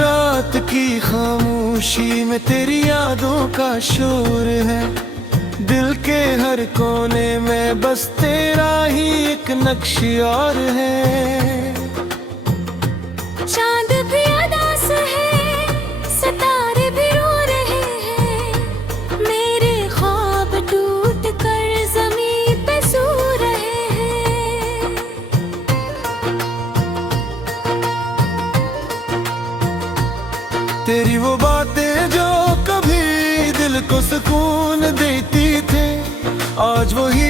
रात की खामोशी में तेरी यादों का शोर है, दिल के हर कोने में बस तेरा ही एक नक्श और है। चांद भी उदास है, सितारे भी रो रहे हैं, मेरे ख्वाब टूट कर ज़मीन पे सो रहे हैं। तेरी वो बातें जो कभी दिल को सुकून देती थे, आज वही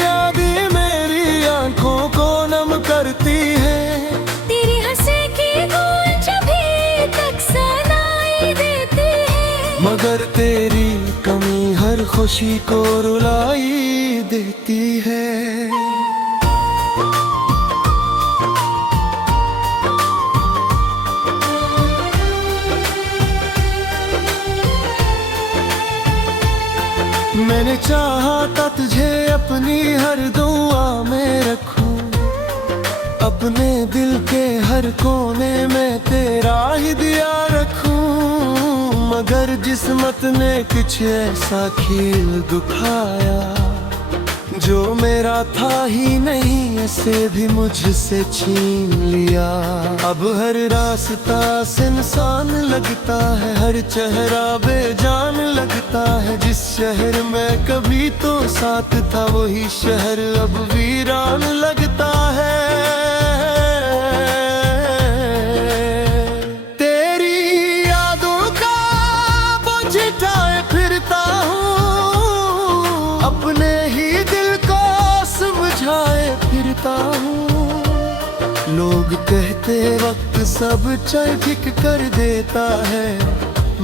यादें मेरी आंखों को नम करती है। तेरी हंसी की गूंज अभी तक सुनाई देती है, मगर तेरी कमी हर खुशी को रुलाई देती है। मैंने चाहा था तुझे अपनी हर दुआ में रखूं, अपने दिल के हर कोने में तेरा ही दिया रखूं, मगर जिस्मत ने कुछ ऐसा खेल दिखाया जो मेरा था ही नहीं, ऐसे भी मुझसे छीन लिया। अब हर रास्ता सुनसान लगता है, हर चेहरा बेजान लगता है। जिस शहर में कभी तो साथ था वही शहर अब वीरान लगता है। तेरी यादों का बोझ उठाए फिरता हूँ, अपने ही दिल को समझाए फिरता हूँ। लोग कहते वक्त सब ठीक कर देता है,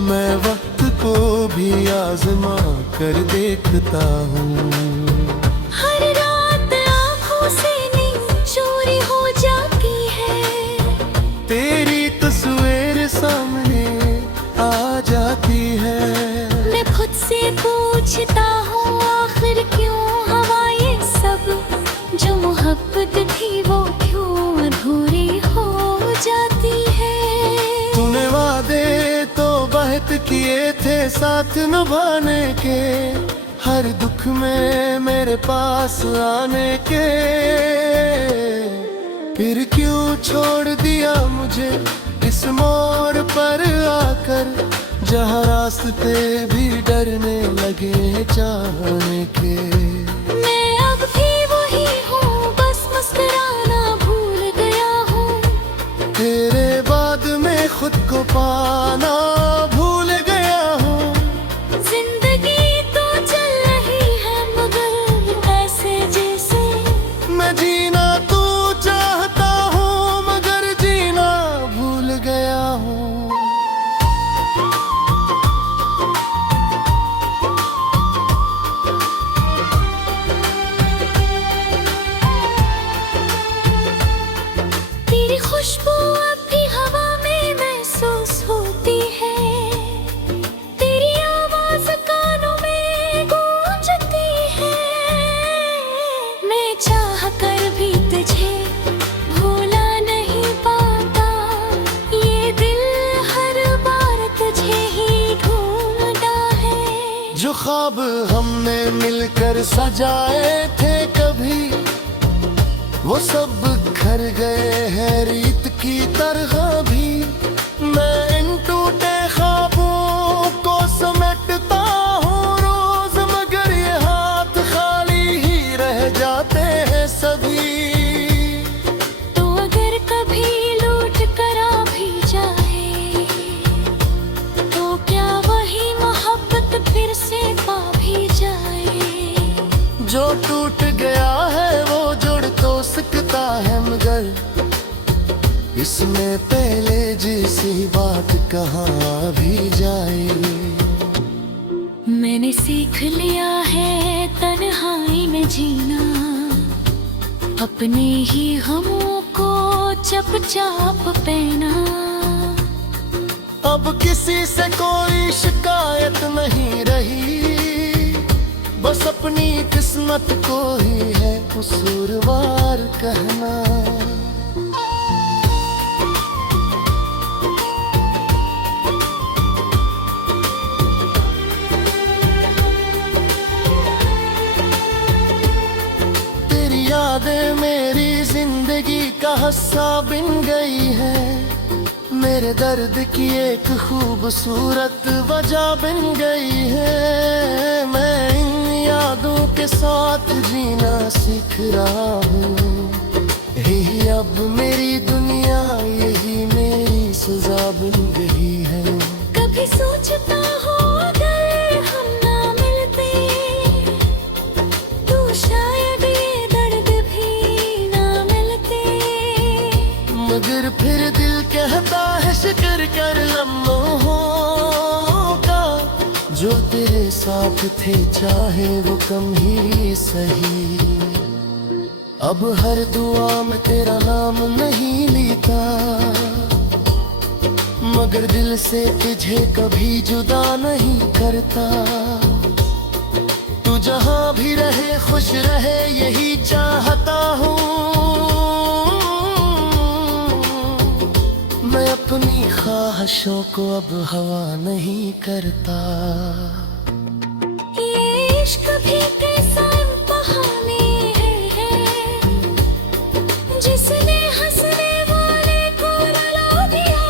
मैं वक्त को भी आजमा कर देखता हूँ। हर रात आँखों से नींद चोरी हो जाती है, तेरी तस्वीर सामने आ जाती है। मैं खुद से पूछता हूँ आखिर क्यों हवा ये सब, जो मोहब्बत थी वो क्यों अधूरी हो जाती है। तूने वादे तो बहुत किए थे साथ निभाने के, हर दुख में मेरे पास आने के, फिर क्यों छोड़ दिया मुझे इस मोड़ पर आकर, जहाँ रास्ते भी डरने लगे जाने के। मैं अब भी वही हूँ, बस मुस्कुराना भूल गया हूँ, तेरे बाद में खुद को पाना भूल गया हूँ। जिंदगी तो चल रही है मगर ऐसे जैसे मैं जीना तू चाहता हूँ, मगर जीना भूल गया हूँ। तेरी खुशबू अब भी हवा में महसूस होती है, तेरी आवाज कानों में गूंजती है। मैं चाह कर भी तुझे भूला नहीं पाता, ये दिल हर बार तुझे ही ढूंढता है। जो ख्वाब हमने मिलकर सजाए थे कभी, वो सब बिखर गए हैं रीत की तरह भी। मैं इन टूटे ख्वाबों को समेटता हूँ रोज, मगर ये हाथ खाली ही रह जाते हैं सभी। तो अगर कभी लूट कर आ भी जाए, तो क्या वही मोहब्बत फिर से पा भी जाए। जो टूट गया है वो जुड़ तो सकता है, मगर इसमें पहले जैसी बात कहाँ भी जाए। मैंने सीख लिया है तन्हाई में जीना, अपने ही गमों को चुपचाप पहना। अब अब किसी से कोई शिकायत नहीं रही, बस अपनी किस्मत को ही है कसूरवार कहना। तेरी यादें मेरी जिंदगी का हिस्सा बन गई है, मेरे दर्द की एक खूबसूरत वजह बन गई है। मैं इन यादों के साथ जीना सीख रहा हूँ, यही अब मेरी दुनिया, यही मेरी सजा बन गई है। कभी सोचता हूँ अगर हम ना मिलते तो शायद ये दर्द भी ना मिलते, मगर फिर दिल कहता है शुक्र कर लम्हों का, जो तेरे साथ थे चाहे वो कम ही सही। अब हर दुआ में तेरा नाम नहीं लेता, मगर दिल से तुझे कभी जुदा नहीं करता। तू जहां भी रहे खुश रहे यही चाहता हूँ, मैं अपनी ख्वाहिशों को अब हवा नहीं करता। ये इश्क भी कैसा बहाने है, जिसने हंसने वाले को रुला दिया।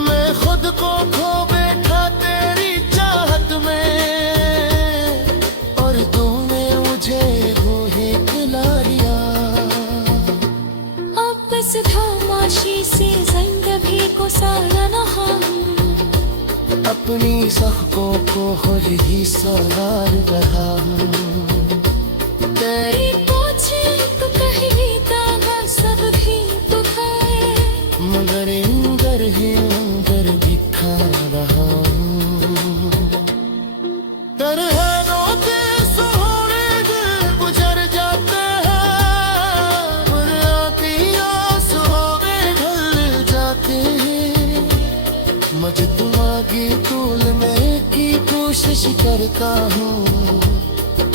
मैं खुद को खो बैठा तेरी चाहत में, और तूने मुझे वो ही खिला दिया। अब बस खामोशी से जिंदगी को सारा नहा, अपनी सख्तों को खुद ही सवार रहा हूँ। तेरी पूछे तो कहीं दागा सब भी तो खाए, मगर अंदर ही अंदर दिखा रहा हूँ। तरह रोते सोहरे दिल गुजर जाते हैं, बुराती आंसुओं में ढल जाते हैं। मजतुआगी तूल में की कोशिश करता हूँ,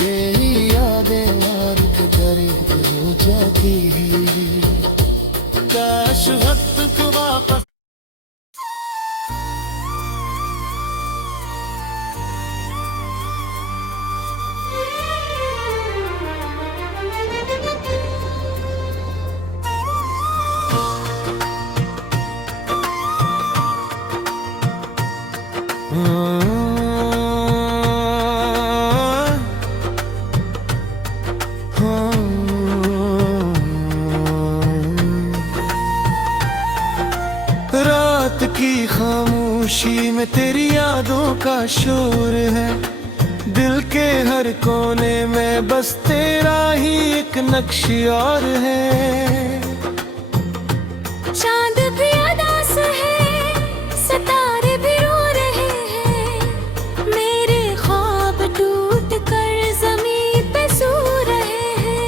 यही यादें मार के दर्द हो जाती है। काश वक्त को वापस रात की खामोशी में तेरी यादों का शोर है, दिल के हर कोने में बस तेरा ही एक नक्श और है। चांद भी उदास है, सितारे भी रो रहे हैं, मेरे ख्वाब टूट कर जमीन पे सो रहे हैं।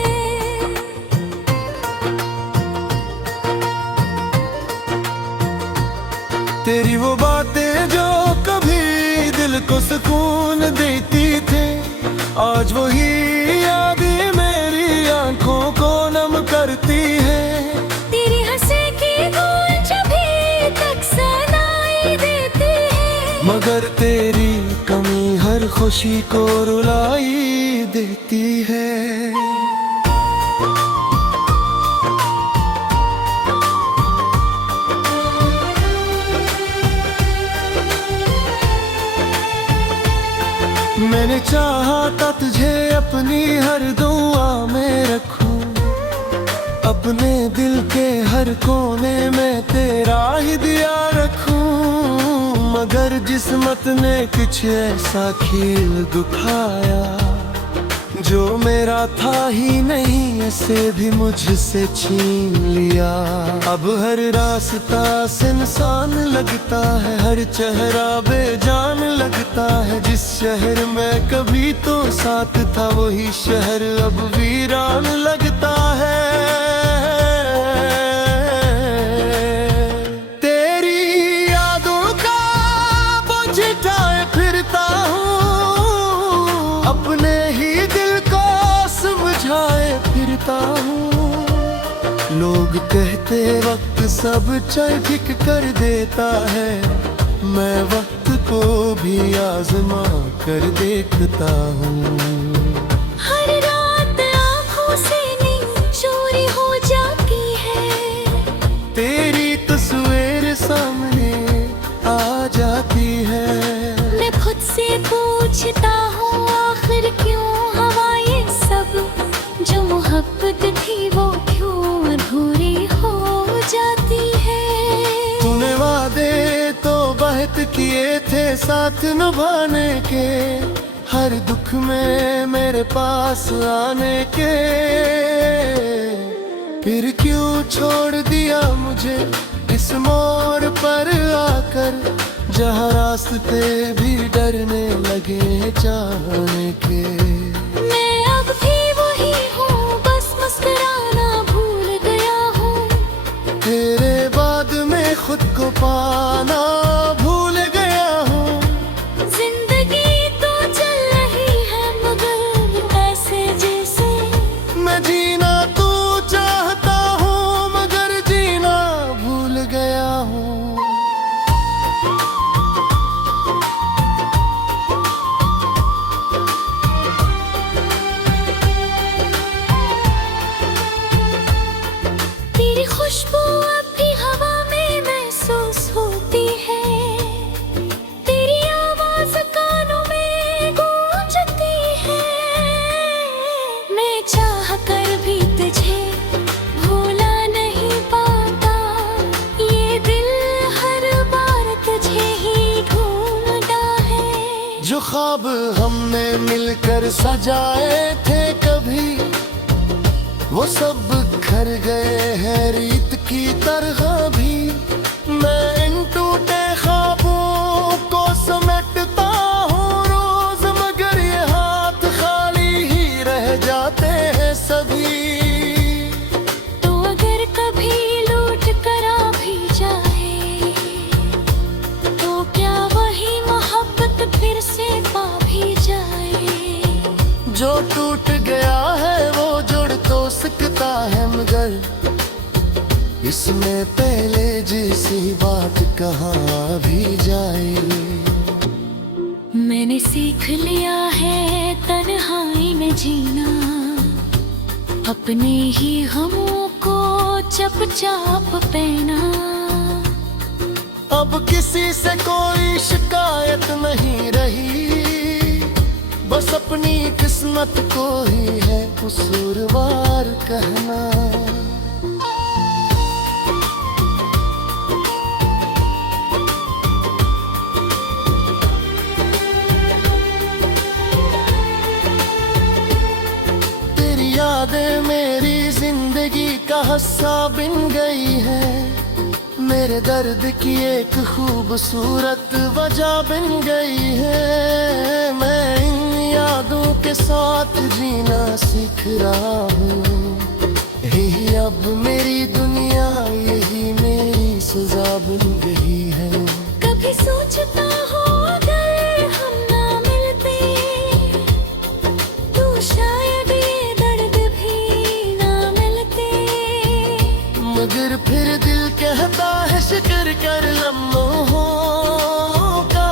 तेरी वो बातें जो कभी दिल को सुकून देती थे, आज वही यादें मेरी आंखों को नम करती है। तेरी हंसी की गूंज भी तक सुनाई देती है, मगर तेरी कमी हर खुशी को रुलाई देती है। मैंने चाहा था तुझे अपनी हर दुआ में रखूं, अपने दिल के हर कोने में तेरा ही दिया रखूं, मगर जिस्मत ने कुछ ऐसा खेल दिखाया, जो मेरा था ही नहीं ऐसे भी मुझसे छीन लिया। अब हर रास्ता सुनसान लगता है, हर चेहरा बेजान लगता है। जिस शहर में कभी तो साथ था वही शहर अब वीरान लगता है। तेरी आते वक्त सब चल ठीक कर देता है। मैं वक्त को भी आजमा कर देखता हूँ। हर रात आँखों से नींद चोरी हो जाती है, तेरी तस्वीर सामने आ जाती है। मैं खुद से पूछता हूँ आखिर क्यों हवा ये सब, जो मोहब्बत थी वो क्यों अधूरी हो जाती है। तूने वादे तो बहुत किए थे साथ निभाने के, हर दुख में मेरे पास आने के। फिर क्यों छोड़ दिया मुझे इस मोड़ पर आकर, जहाँ रास्ते भी डरने लगे जाने के। मैं अब भी वही हूँ, बस मुस्कुराना भूल गया हूँ। तेरे बाद में खुद को पाना भूल गया हूँ। जिंदगी तो चल रही है मगर ऐसे जैसे मैं जीना तू चाहता हूँ, मगर जीना भूल गया हूँ। तेरी खुशबू अब भी हवा में महसूस होती है, तेरी आवाज कानों में गूंजती है। मैं चाह कर भी तुझे भूला नहीं पाता, ये दिल हर बार तुझे ही ढूंढता है। जो ख्वाब हमने मिलकर सजाए थे कभी, वो सब बिखर गए हैं रीत की तरह भी। मैं इन टूटे ख्वाबों को समेटता हूँ रोज, मगर ये हाथ खाली ही रह जाते हैं सभी। तो अगर कभी लूट कर आ भी जाए, तो क्या वही मोहब्बत फिर से पा भी जाए। जो टूट गया है वो जुड़ तो सकता है, मगर इसमें पहले जैसी बात कहाँ भी जाए। मैंने सीख लिया है तन्हाई में जीना, अपने ही गमों को चुपचाप पहना। अब किसी से कोई शिकायत नहीं रही, बस अपनी किस्मत को ही है कसूरवार कहना। तेरी यादें मेरी जिंदगी का हिस्सा बन गई है, मेरे दर्द की एक खूबसूरत वजह बन गई है। मैं इन यादों के साथ जीना सीख रहा हूँ, यही अब मेरी दुनिया, यही मेरी सजा बन गई है। कभी सोचता हूँ अगर हम ना मिलते, तो शायद ये दर्द भी ना मिलते। मगर फिर दिल कहता है शुक्र कर लम्हों का,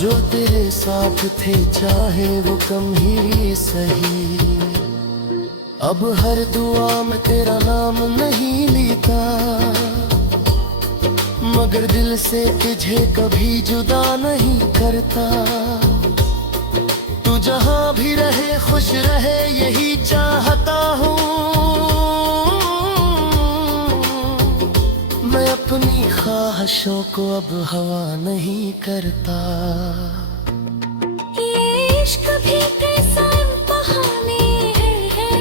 जो तेरे साथ थे चाहे वो कम ही सही। अब हर दुआ में तेरा नाम नहीं लेता, मगर दिल से तुझे कभी जुदा नहीं करता। तू जहाँ भी रहे खुश रहे यही चाहता हूँ। मैं अपनी ख्वाहिशों को अब हवा नहीं करता। ये इश्क भी कैसा बहाने है,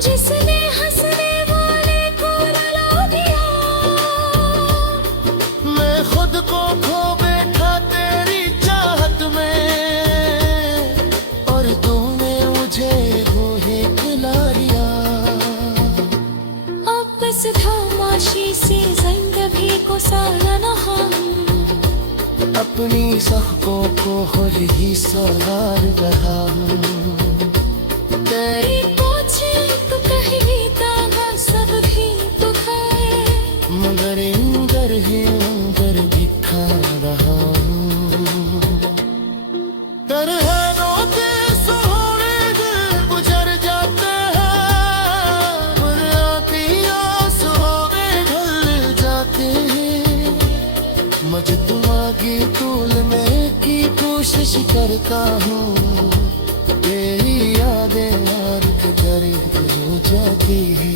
जिसने हंसने वाले को रुला दिया। मैं खुद को खो बैठा तेरी चाहत में, और तूने मुझे रूहे खिला दिया। अब बस खामोशी से जिंदगी को सालाना हम, अपनी सख्तों को खुद ही सवार रहा हूँ। तेरी पूछे तो कहीं दागा सब भी मगर अंदर ही अंदर दिखा रहा हूँ। तरह के सोहरे दिल गुजर जाते हैं, बुरातियाँ सुहावे ढल जाते हैं। मजतुआ की तूलने की कोशिश करता हूँ, यही यादें यार के करीब हो जाती है।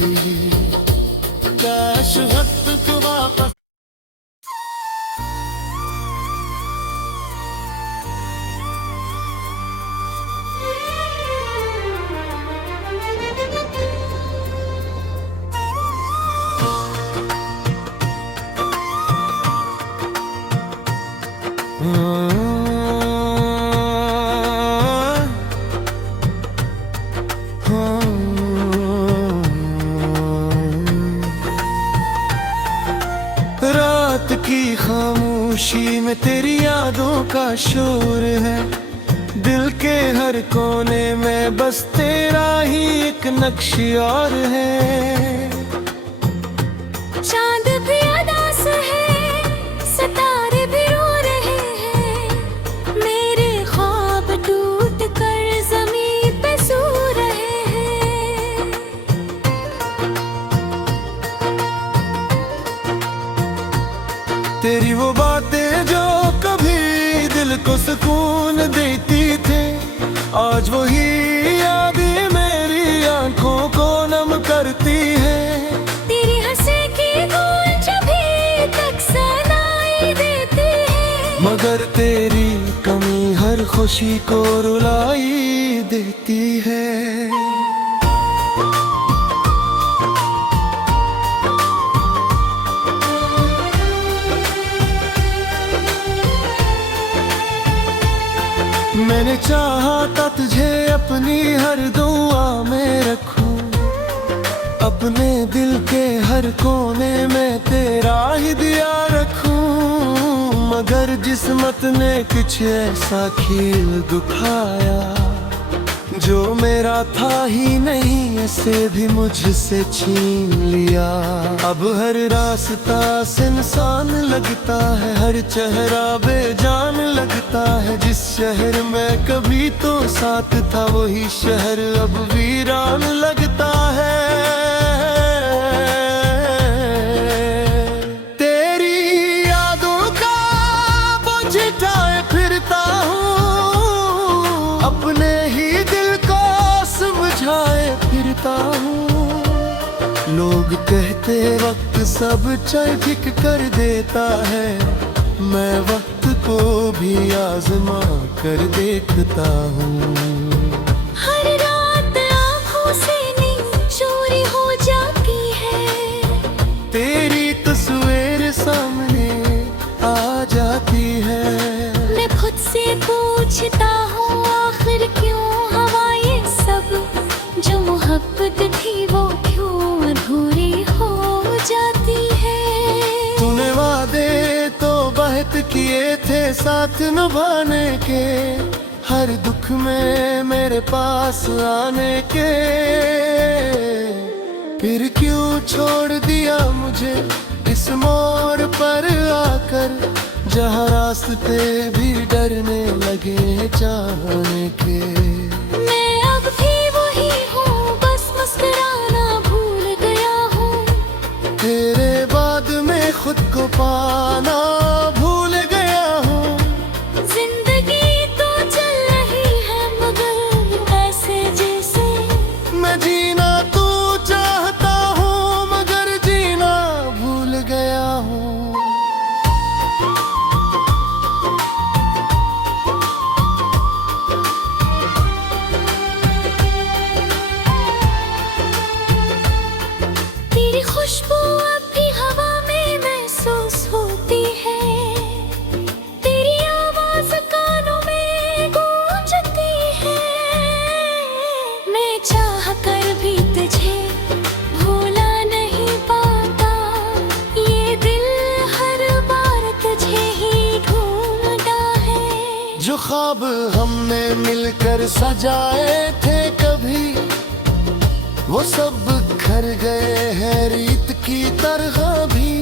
काश वक्त को वापस रात की खामोशी में तेरी यादों का शोर है, दिल के हर कोने में बस तेरा ही एक नक्श और है। चांद भी उदास है, सितारे भी रो रहे हैं, मेरे ख्वाब टूट कर जमीन पे सो रहे हैं। तेरी वो बातें जो कभी दिल को सुकून देती थे, आज वही यादें मेरी आंखों को नम करती है। तेरी हंसी की गूंज अभी तक सुनाई देती है, मगर तेरी कमी हर खुशी को रुलाई देती है। मैंने चाहा था तुझे अपनी हर दुआ में रखूं, अपने दिल के हर कोने में तेरा ही दिया रखूं। मगर जिस्मत ने कुछ ऐसा खेल दिखाया, जो मेरा था ही नहीं ऐसे भी मुझसे छीन लिया। अब हर रास्ता सुनसान लगता है, हर चेहरा बेजान लगता है। जिस शहर में कभी तो साथ था, वही शहर अब वीरान लगता है। तेरी यादों का बोझ उठाए फिरता हूँ, अपने ही दिल को समझाए फिरता हूँ। लोग कहते वक्त सब ठीक कर देता है, मैं वक्त को भी आजमा कर देखता हूँ। हर रात आँखों से नींद चोरी हो जाती है, तेरी तस्वीर सामने आ जाती है। मैं खुद से पूछता हूँ आखिर क्यों हवा ये सब, जो मोहब्बत थी वो क्यों अधूरी हो जाती है। तूने वादे तो बहुत किए थे साथ निभाने के, हर दुख में मेरे पास आने के। फिर क्यों छोड़ दिया मुझे इस मोड़ पर आकर, जहाँ रास्ते भी डरने लगे जाने के। मैं अब भी वही हूँ, बस मुस्कुराना भूल गया हूँ, तेरे बाद में खुद को पाना भूल गया हूँ। जिंदगी तो चल रही है मगर ऐसे जैसे मैं जीना तू चाहता हूँ, मगर जीना भूल गया हूँ। तेरी खुशबू अब भी हवा में महसूस होती है, तेरी आवाज कानों में गूंजती है। मैं चाह कर भी तुझे भूला नहीं पाता, ये दिल हर बार तुझे ही ढूंढता है। जो ख्वाब हमने मिलकर सजाए थे कभी, वो सब बिखर गए हैं रीत की तरह भी।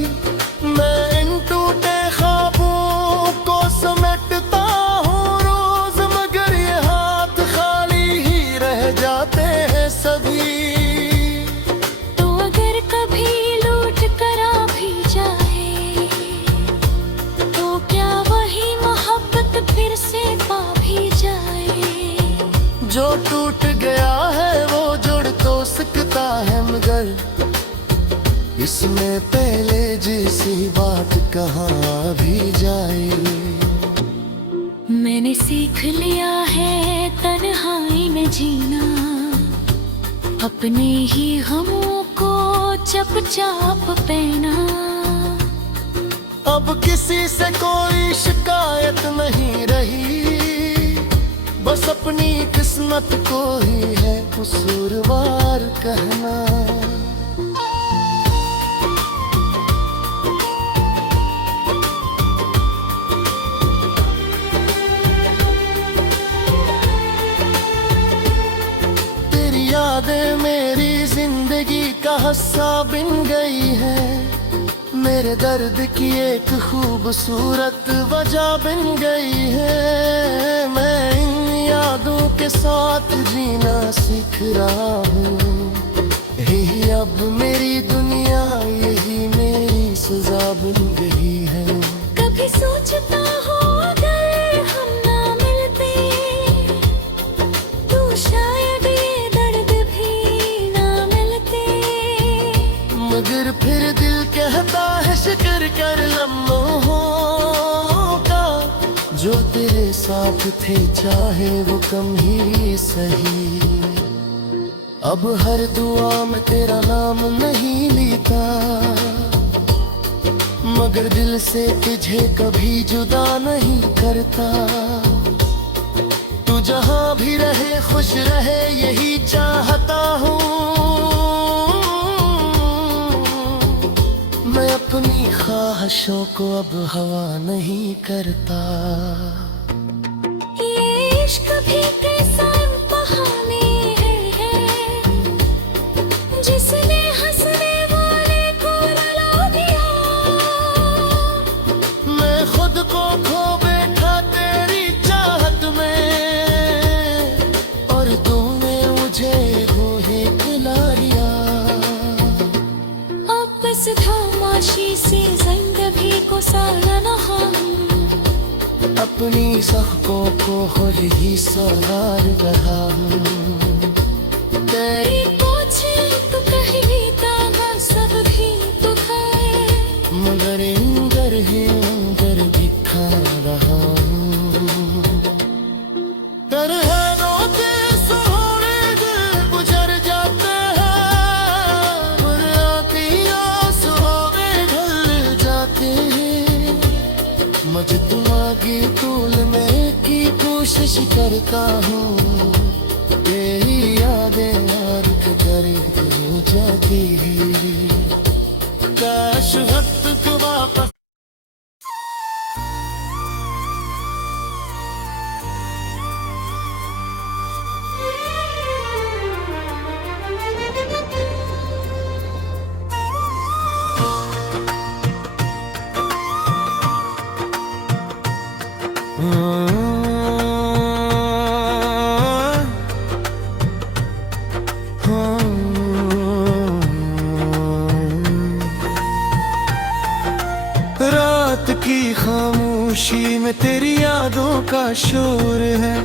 इसमें पहले जैसी बात कहाँ भी जाए। मैंने सीख लिया है तन्हाई में जीना, अपने ही गमों को चुपचाप पहना। अब किसी से कोई शिकायत नहीं रही, बस अपनी किस्मत को ही है कसूरवार कहना। तेरी यादें मेरी जिंदगी का हिस्सा बन गई है, मेरे दर्द की एक खूबसूरत वजह बन गई है। मैं इन यादों के साथ जीना सीख रहा हूँ, यही अब मेरी दुनिया, यही मेरी सजा बन गई है। कभी सोचता हूँ अगर हम ना मिलते तो शायद ये दर्द भी ना मिलते, मगर फिर दिल कहता है शुक्र कर लम्हों का, जो तेरे साथ थे चाहे वो कम ही सही। अब हर दुआ में तेरा नाम नहीं लेता, मगर दिल से तुझे कभी जुदा नहीं करता। तू जहाँ भी रहे खुश रहे यही चाहता हूँ, मैं अपनी ख्वाहिशों को अब हवा नहीं करता। ये इश्क भी कैसा बहाने है, जिसने हंसने वाले को रुला दिया। मैं खुद को खो बैठा तेरी चाहत में, और तूने मुझे वो ही खिला दिया। अब बस खामोशी से जिंदगी को सालाना हम, अपनी सख्तों को खुद ही सवार रहा हूँ। तेरी पूछे तो कहीं तागा सब भी तो खाए, मगर इंदर ही अंदर दिखा रहा हूँ। तरह के सोने दिल गुजर जाते हैं, बुरातियाँ सुहावे ढल जाते हैं। मजतुआ की तूल में की कोशिश करता हूँ, तेरी यादें अर्थ करे हो जाती है। काश वक्त को वापस रात की खामोशी में तेरी यादों का शोर है,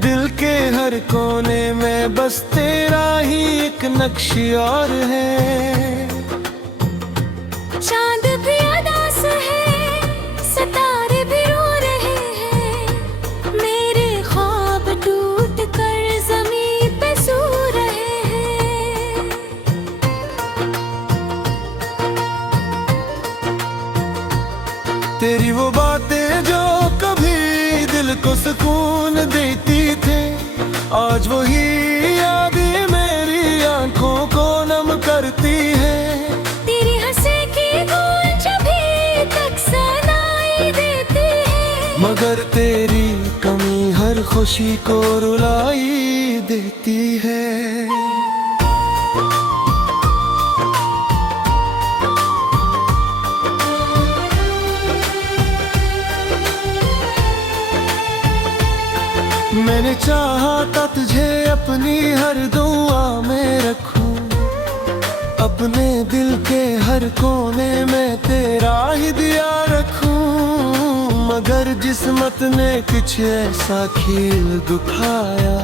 दिल के हर कोने में बस तेरा ही एक नक्श और है। चांद भी उदास है, सितारे भी रो रहे हैं, मेरे ख्वाब टूट कर जमीन पे सो रहे हैं। तेरी वो बातें जो कभी दिल को सुकून देती थे, आज वही यादें मेरी आंखों को नम करती है। तेरी हंसी की गूंज अभी तक सुनाई देती है, मगर तेरी कमी हर खुशी को रुलाई देती है। मैंने चाहा था तुझे अपनी हर दुआ में रखूं, अपने दिल के हर कोने में तेरा ही दिया रखूं। मगर जिस्मत ने कुछ ऐसा खेल दिखाया,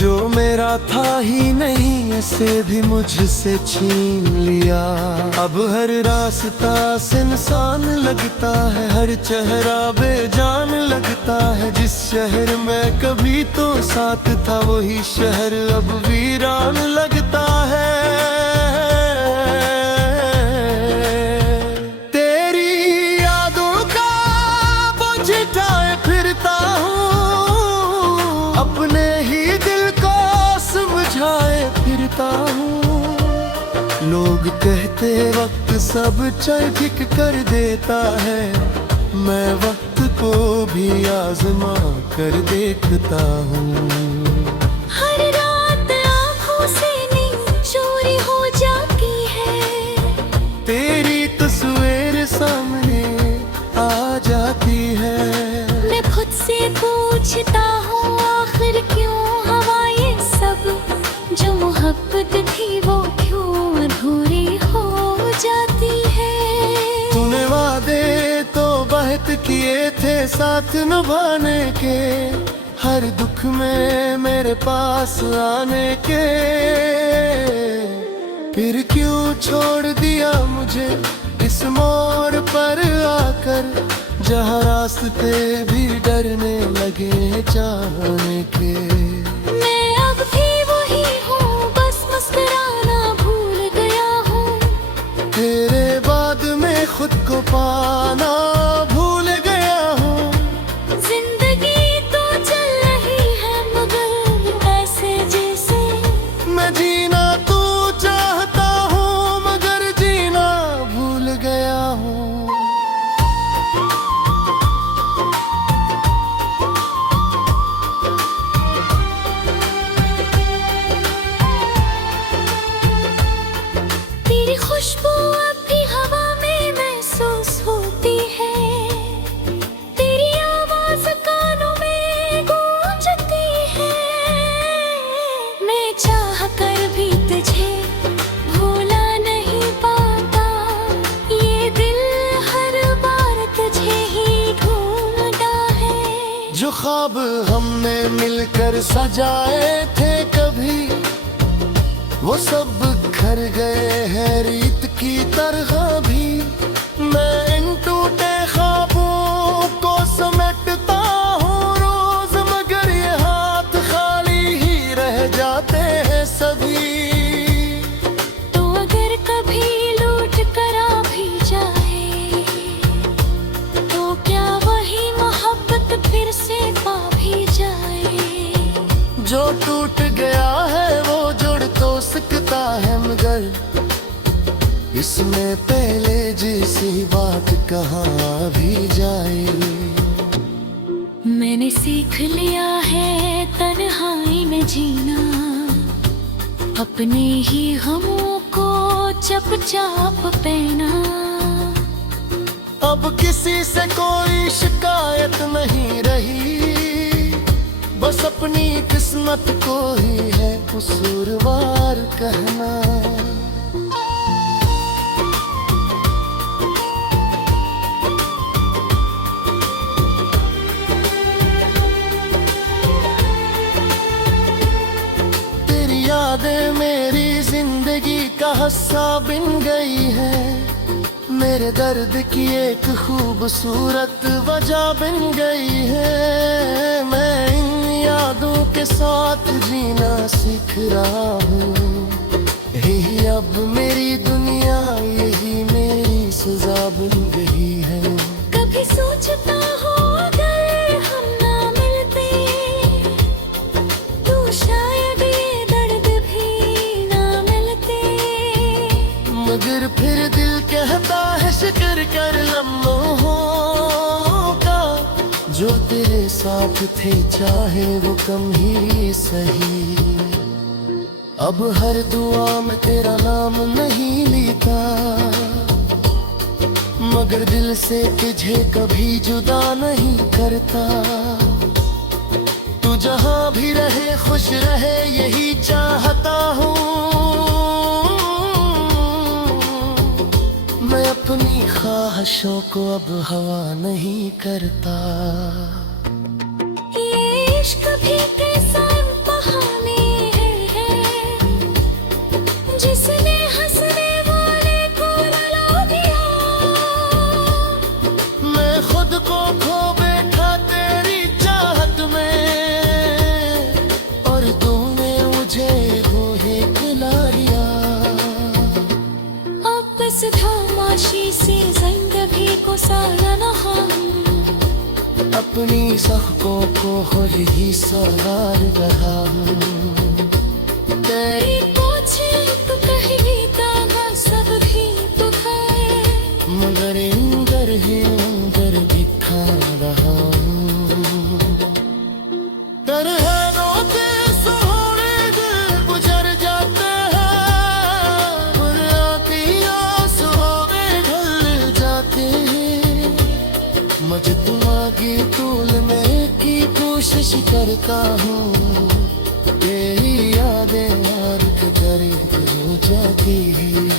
जो मेरा था ही नहीं ऐसे भी मुझसे छीन लिया। अब हर रास्ता सुनसान लगता है, हर चेहरा बेजान लगता है। जिस शहर में कभी तो साथ था वही शहर अब वीरान लगता है। तेरी यादों का बोझ उठाए फिरता हूँ, अपने ही दिल को समझाए फिरता हूँ। लोग कहते वक्त सब चल ठीक कर देता है, मैं वक्त को भी आजमा कर देखता हूँ। हर रात आँखों से नींद चोरी हो जाती है, तेरी तस्वीर सामने आ जाती है। मैं खुद से पूछता हूँ आखिर क्यों हवा ये सब, जो मोहब्बत थी वो क्यों अधूरी हो जाती है। तूने वादे तो बहुत किए थे साथ निभाने के, हर दुख में मेरे पास आने के। फिर क्यों छोड़ दिया मुझे इस मोड़ पर आकर, जहाँ रास्ते भी डरने लगे जाने के। मैं अब भी वही हूँ, बस मुस्कुराना भूल गया हूँ। तेरे बाद में खुद को पाना भूल गया हूँ। जिंदगी तो चल रही है मगर ऐसे जैसे मैं जीना तू चाहता हूँ मगर जीना भूल गया हूँ। तेरी खुशबू अब भी हवा में महसूस होती है, तेरी आवाज कानों में गूंजती है। मैं चाह कर भी तुझे भूला नहीं पाता, ये दिल हर बार तुझे ही ढूंढता है। जो ख्वाब हमने मिलकर सजाए थे कभी, वो सब बिखर गए हैं रीत की तरह भी। मैं इन टूटे ख्वाबों को समेटता हूँ रोज, मगर ये हाथ खाली ही रह जाते हैं सभी। तो अगर कभी लूट कर आ भी जाए, तो क्या वही मोहब्बत फिर से पा भी जाए। जो टूट गया है वो जुड़ तो सकता है, मगर इसमें पहले जैसी बात कहाँ भी जाए। मैंने सीख लिया है तन्हाई में जीना, अपने ही गमों को चुपचाप पहना। अब किसी से कोई शिकायत नहीं रही, बस अपनी किस्मत को ही है कसूरवार कहना। तेरी यादें मेरी जिंदगी का हिस्सा बन गई है, मेरे दर्द की एक खूबसूरत वजह बन गई है। मैं इन यादों के साथ जीना सीख रहा हूँ, यही अब मेरी दुनिया, यही मेरी सजा बन गई है। कभी सोचता हूँ अगर हम ना मिलते, तो शायद ये दर्द भी ना मिलते। मगर फिर दिल कहता है शुक्र कर लम्हों का, जो तेरे साथ थे चाहे वो कम ही सही। अब हर दुआ में तेरा नाम नहीं लेता, मगर दिल से तुझे कभी जुदा नहीं करता। तू जहाँ भी रहे खुश रहे यही चाहता हूँ। मैं अपनी ख्वाहिशों को अब हवा नहीं करता। ये इश्क भी कैसा बहाने अपनी सख्तों को खुद ही सवार रहा हूँ। तेरी पूछे तो कहीं दागा सब भी तो खाए, मगर इंदर ही अंदर दिखा रहा हूँ। तरह रोते सोहरे दिल गुजर जाते हैं, बुराती आंसुओं में ढल जाते हैं। मजतुआ की तूलने की कोशिश करता हूँ, यही यादें और करीब हो जाती है।